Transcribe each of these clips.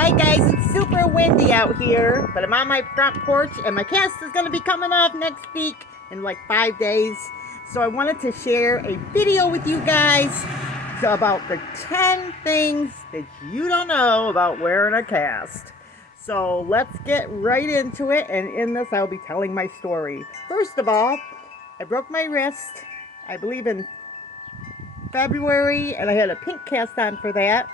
Hi guys, it's super windy out here, but I'm on my front porch and my cast is going to be coming off next week in like 5 days. So I wanted to share a video with you guys about the 10 things that you don't know about wearing a cast. So let's get right into it, and in this I'll be telling my story. First of all, I broke my wrist, I believe in February, and I had a pink cast on for that.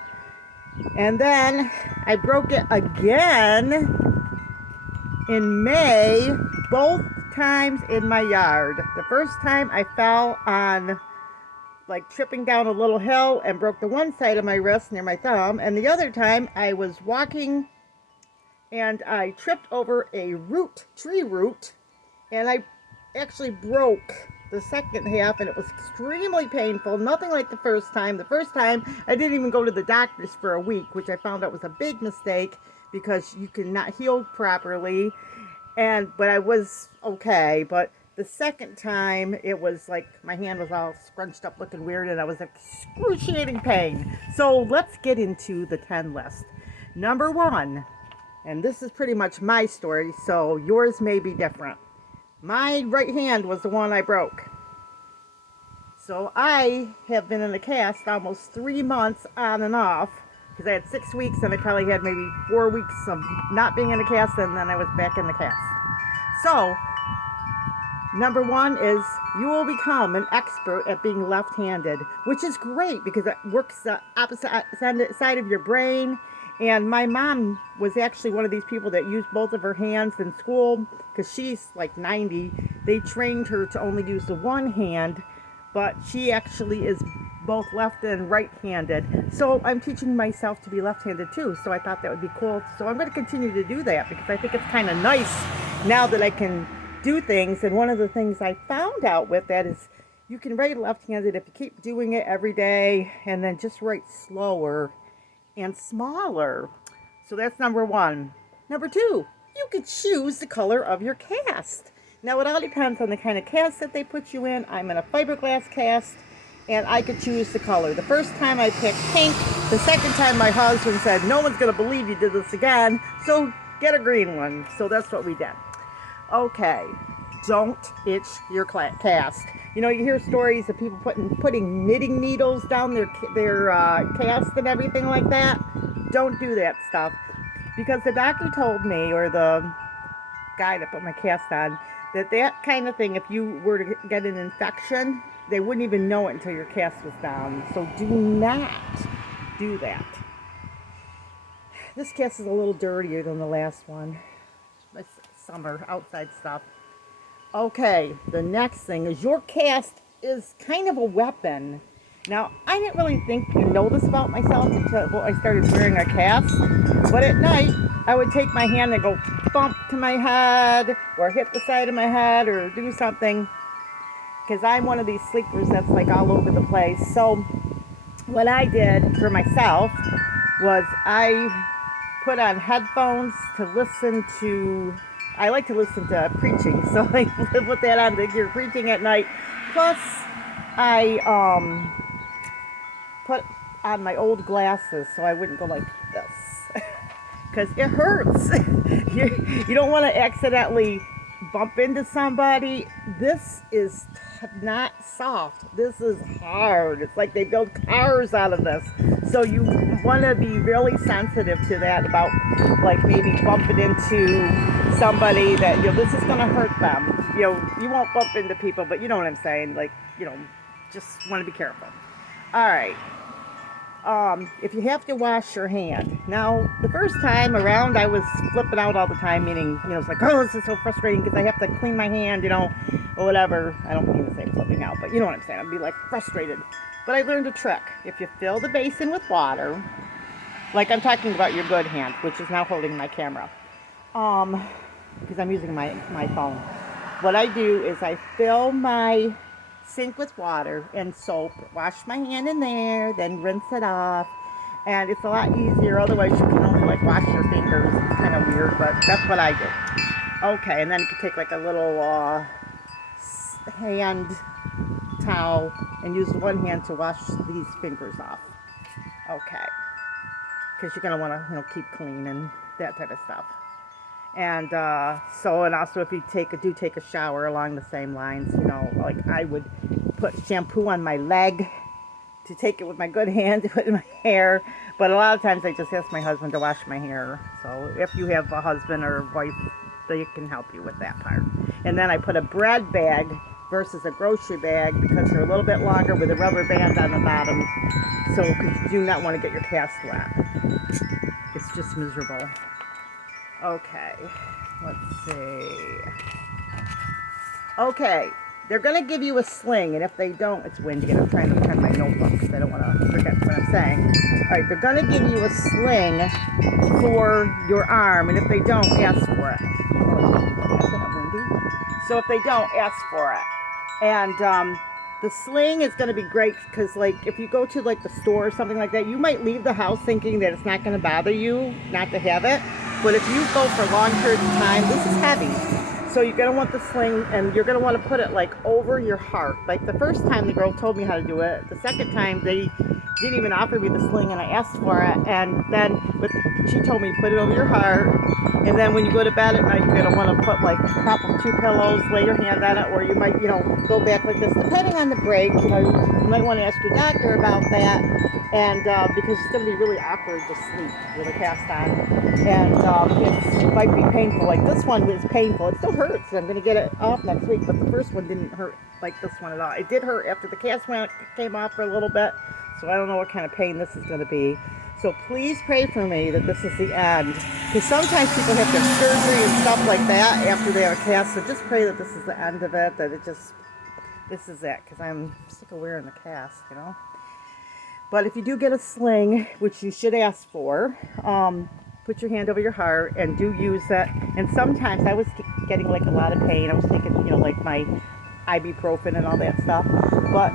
And then I broke it again in May, both times in my yard. The first time I fell on, like, tripping down a little hill and broke the one side of my wrist near my thumb. And the other time I was walking and I tripped over a tree root, and I actually broke the second half, and it was extremely painful. Nothing like the first time. The first time I didn't even go to the doctors for a week, which I found out was a big mistake because you cannot heal properly. But I was okay. But the second time, it was like my hand was all scrunched up looking weird, and I was in excruciating pain. So let's get into the 10 list. Number 1, and this is pretty much my story, so yours may be different. My right hand was the one I broke. So I have been in a cast almost 3 months on and off, because I had 6 weeks and I probably had maybe 4 weeks of not being in a cast, and then I was back in the cast. So, number 1 is you will become an expert at being left-handed, which is great because it works the opposite side of your brain. And my mom was actually one of these people that used both of her hands in school because she's like 90. They trained her to only use the one hand, but she actually is both left and right-handed. So I'm teaching myself to be left-handed too. So I thought that would be cool. So I'm going to continue to do that because I think it's kind of nice now that I can do things. And one of the things I found out with that is you can write left-handed if you keep doing it every day and then just write slower and smaller. So that's number 1. Number 2, you could choose the color of your cast. Now it all depends on the kind of cast that they put you in. I'm in a fiberglass cast, and I could choose the color. The first time I picked pink. The second time my husband said, no one's going to believe you did this again, so get a green one. So that's what we did. Okay, don't itch your cast. You know, you hear stories of people putting knitting needles down their cast and everything like that. Don't do that stuff, because the doctor told me, or the guy that put my cast on, that kind of thing, if you were to get an infection, they wouldn't even know it until your cast was down. So do not do that. This cast is a little dirtier than the last one. It's summer outside stuff. Okay, the next thing is your cast is kind of a weapon. Now, I didn't really think to know this about myself until I started wearing a cast. But at night, I would take my hand and go bump to my head, or hit the side of my head, or do something. Because I'm one of these sleepers that's like all over the place. So what I did for myself was I put on headphones to listen to. I like to listen to preaching, so I put that on to hear preaching at night. Plus, I put on my old glasses so I wouldn't go like this, because it hurts. You don't want to accidentally bump into somebody. This is not soft. This is hard. It's like they build cars out of this. So you want to be really sensitive to that, about like maybe bumping into somebody that, this is going to hurt them. You won't bump into people, but you know what I'm saying. Like, just want to be careful. All right. If you have to wash your hand. Now, the first time around, I was flipping out all the time, meaning, it's like, oh, this is so frustrating because I have to clean my hand, or whatever. I don't mean to say flipping out, but you know what I'm saying. I'd be like frustrated. But I learned a trick. If you fill the basin with water, like I'm talking about your good hand, which is now holding my camera, because I'm using my phone. What I do is I fill my sink with water and soap, wash my hand in there, then rinse it off, and it's a lot easier. Otherwise you can only like wash your fingers. It's kind of weird, but that's what I do. Okay, and then you can take like a little hand towel and use one hand to wash these fingers off. Okay, because you're going to want to, keep clean and that type of stuff. And and also if you do take a shower along the same lines, like I would put shampoo on my leg to take it with my good hand to put in my hair. But a lot of times I just ask my husband to wash my hair. So if you have a husband or a wife, they can help you with that part. And then I put a bread bag versus a grocery bag because they're a little bit longer with a rubber band on the bottom. So, because you do not want to get your cast wet. It's just miserable. Okay, let's see. Okay, they're going to give you a sling, and if they don't, it's windy, and I'm trying to pen my notebook because I don't want to forget what I'm saying. All right, they're going to give you a sling for your arm, and if they don't, ask for it. Oh, isn't it windy? So if they don't, ask for it. And the sling is going to be great because, like, if you go to, like, the store or something like that, you might leave the house thinking that it's not going to bother you not to have it. But if you go for long periods of time, this is heavy. So you're going to want the sling, and you're going to want to put it, like, over your heart. Like, the first time the girl told me how to do it, the second time they didn't even offer me the sling, and I asked for it. And then she told me, put it over your heart. And then when you go to bed at night, you're going to want to put, like, prop up 2 pillows, lay your hand on it, or you might, go back like this. Depending on the break, you might want to ask your doctor about that. And because it's going to be really awkward to sleep with a cast on. And it might be painful. Like this one is painful. It still hurts. I'm going to get it off next week, but the first one didn't hurt like this one at all. It did hurt after the cast came off for a little bit. So I don't know what kind of pain this is going to be. So please pray for me that this is the end. Because sometimes people have to have surgery and stuff like that after they have a cast. So just pray that this is the end of it. That this is it. Because I'm sick of wearing the cast, But if you do get a sling, which you should ask for, put your hand over your heart and do use that. And sometimes I was getting like a lot of pain. I was taking, like my ibuprofen and all that stuff. But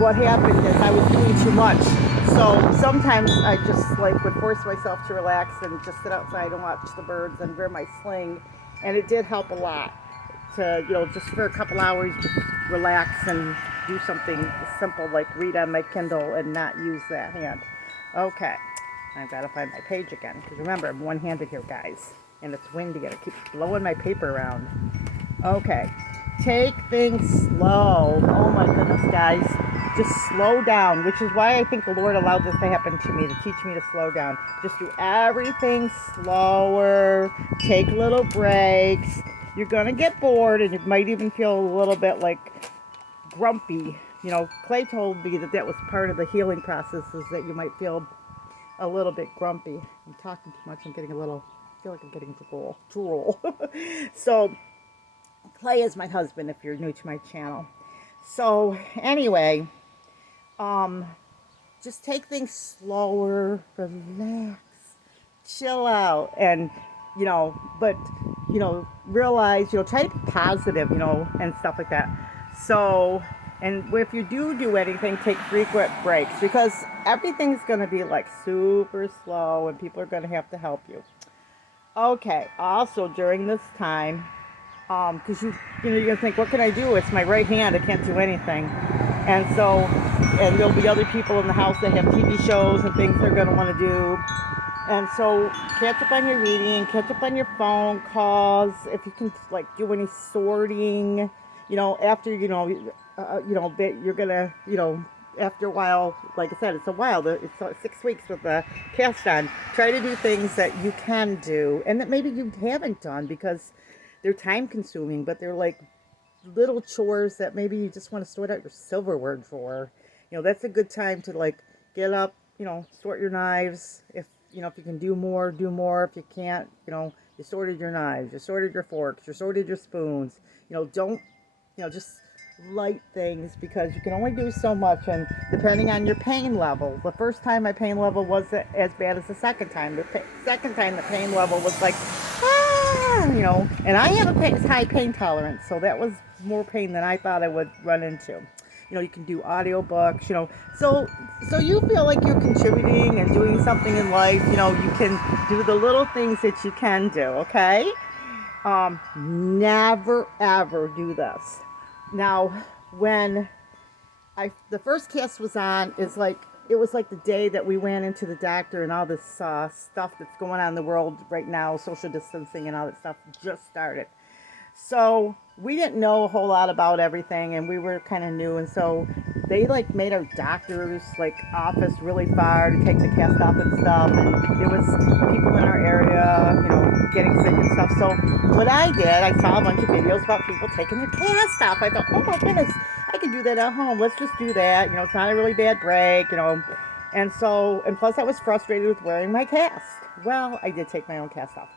what happened is I was doing too much. So sometimes I just like would force myself to relax and just sit outside and watch the birds and wear my sling. And it did help a lot to, just for a couple hours, just relax and do something simple like read on my Kindle and not use that hand. Okay, I've got to find my page again because remember, I'm one-handed here, guys, and it's windy and it keeps blowing my paper around. Okay, take things slow. Oh my goodness, guys, just slow down, which is why I think the Lord allowed this to happen to me, to teach me to slow down. Just do everything slower, take little breaks. You're gonna get bored and you might even feel a little bit like grumpy. Clay told me that was part of the healing process, is that you might feel a little bit grumpy. I'm talking too much. I feel like I'm getting drool. So Clay is my husband if you're new to my channel. So anyway, just take things slower, relax, chill out, and but realize, try to be positive, and stuff like that. So, and if you do anything, take frequent breaks, because everything's going to be like super slow and people are going to have to help you. Okay, also during this time, because you're going to think, what can I do? It's my right hand, I can't do anything. And so, and there'll be other people in the house that have TV shows and things they're going to want to do. And so catch up on your reading, catch up on your phone calls, if you can like do any sorting, after, that you're gonna, after a while, like I said, it's a while, it's 6 weeks with the cast on. Try to do things that you can do and that maybe you haven't done because they're time consuming, but they're like little chores that maybe you just want to sort out your silverware drawer. That's a good time to like get up, sort your knives. If you can do more, do more. If you can't, you sorted your knives, you sorted your forks, you sorted your spoons. Don't, just light things, because you can only do so much, and depending on your pain level. The first time my pain level wasn't as bad as the second time. The second time the pain level was like, and I have a high pain tolerance, so that was more pain than I thought I would run into. You can do audiobooks, so you feel like you're contributing and doing something in life. You can do the little things that you can do, okay? Never ever do this. Now, when the first cast was on, is like it was like the day that we went into the doctor, and all this stuff that's going on in the world right now, social distancing and all that stuff just started. So we didn't know a whole lot about everything, and we were kind of new, and so they like made our doctor's like office really far to take the cast off and stuff, and it was people in our area, getting sick and stuff. So what I did, I saw a bunch of videos about people taking their cast off. I thought, oh my goodness, I can do that at home. Let's just do that. It's not a really bad break, And plus I was frustrated with wearing my cast. Well, I did take my own cast off.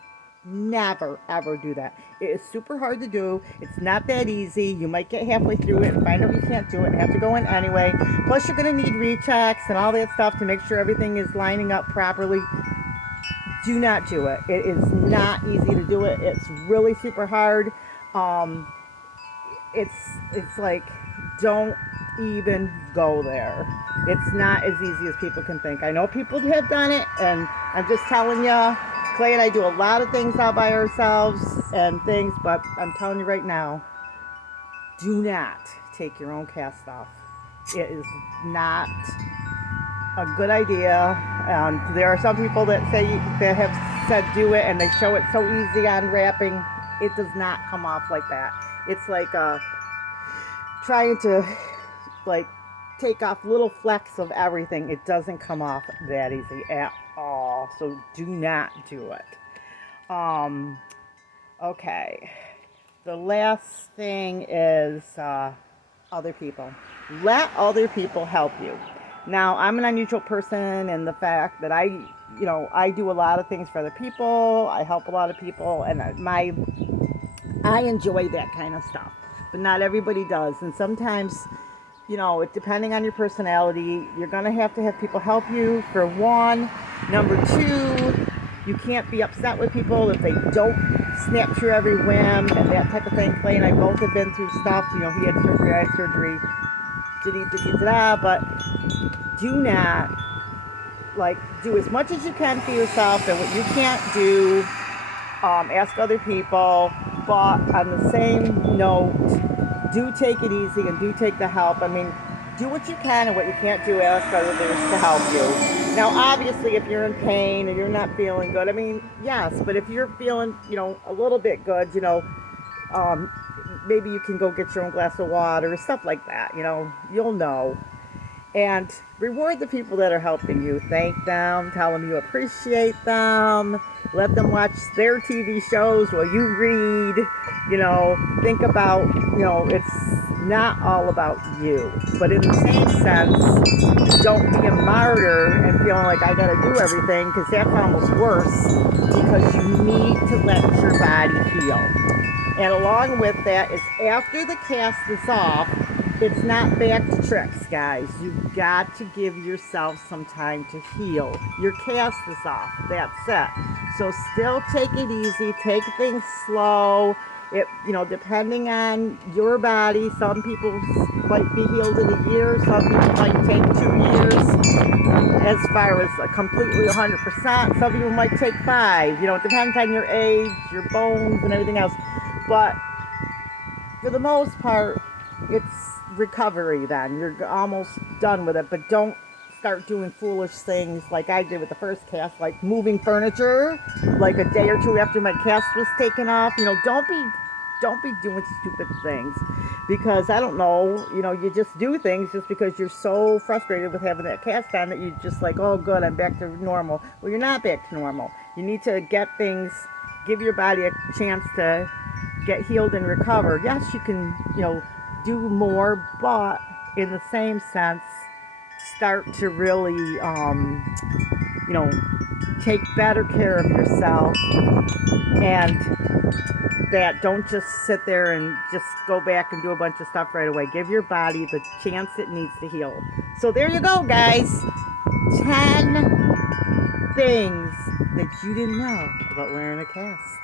Never ever do that. It is super hard to do. It's not that easy. You might get halfway through it and find out you can't do it and have to go in anyway. Plus you're going to need rechecks and all that stuff to make sure everything is lining up properly. Do not do it. It is not easy to do it. It's really super hard. It's like, don't even go there. It's not as easy as people can think. I know people have done it, and I'm just telling you, Clay and I do a lot of things all by ourselves and things, but I'm telling you right now, do not take your own cast off. It is not a good idea. There are some people that have said do it, and they show it so easy on wrapping. It does not come off like that. It's like trying to take off little flecks of everything. It doesn't come off that easy at all. So do not do it. Okay. The last thing is other people. Let other people help you. Now, I'm an unusual person in the fact that I do a lot of things for other people. I help a lot of people, and I enjoy that kind of stuff. But not everybody does. And sometimes, depending on your personality, you're going to have people help you, for one. Number two, you can't be upset with people if they don't snap through every whim and that type of thing. Clay and I both have been through stuff. He had surgery, I had surgery, but do not, do as much as you can for yourself, and what you can't do, ask other people. But on the same note, do take it easy and do take the help. I mean, do what you can, and what you can't do, ask others to help you. Now, obviously, if you're in pain and you're not feeling good, I mean, yes, but if you're feeling, a little bit good, maybe you can go get your own glass of water or stuff like that, you'll know. And reward the people that are helping you. Thank them, tell them you appreciate them, let them watch their TV shows while you read, think about, it's not all about you. But in the same sense, don't be a martyr and feeling like I gotta do everything, because that's almost worse, because you need to let your body heal. And along with that is, after the cast is off, it's not back to tricks, guys. You've got to give yourself some time to heal. Your cast is off. That's it. So still take it easy. Take things slow. Depending on your body, some people might be healed in a year. Some people might take 2 years as far as completely 100%. Some people might take 5. It depends on your age, your bones, and everything else. But for the most part, it's recovery then. You're almost done with it, but don't start doing foolish things like I did with the first cast, like moving furniture like a day or two after my cast was taken off. Don't be doing stupid things, because I don't know, you just do things just because you're so frustrated with having that cast on that you just like, oh good, I'm back to normal. Well, you're not back to normal. You need to give your body a chance to get healed and recover. Yes, you can, do more, but in the same sense, start to really, take better care of yourself, and that don't just sit there and just go back and do a bunch of stuff right away. Give your body the chance it needs to heal. So there you go, guys. 10 things that you didn't know about wearing a cast.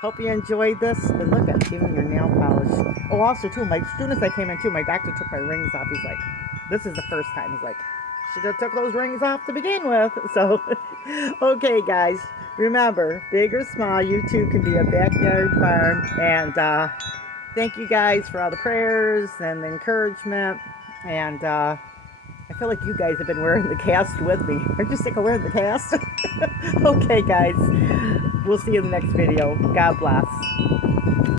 Hope you enjoyed this. And look at even your nail polish. Oh, also too, as soon as I came in too, my doctor took my rings off. He's like, this is the first time. He's like, should have took those rings off to begin with. So, okay, guys. Remember, big or small, you too can be a backyard farm. And thank you guys for all the prayers and the encouragement. And I feel like you guys have been wearing the cast with me. Aren't you sick of wearing the cast? Okay, guys. We'll see you in the next video. God bless.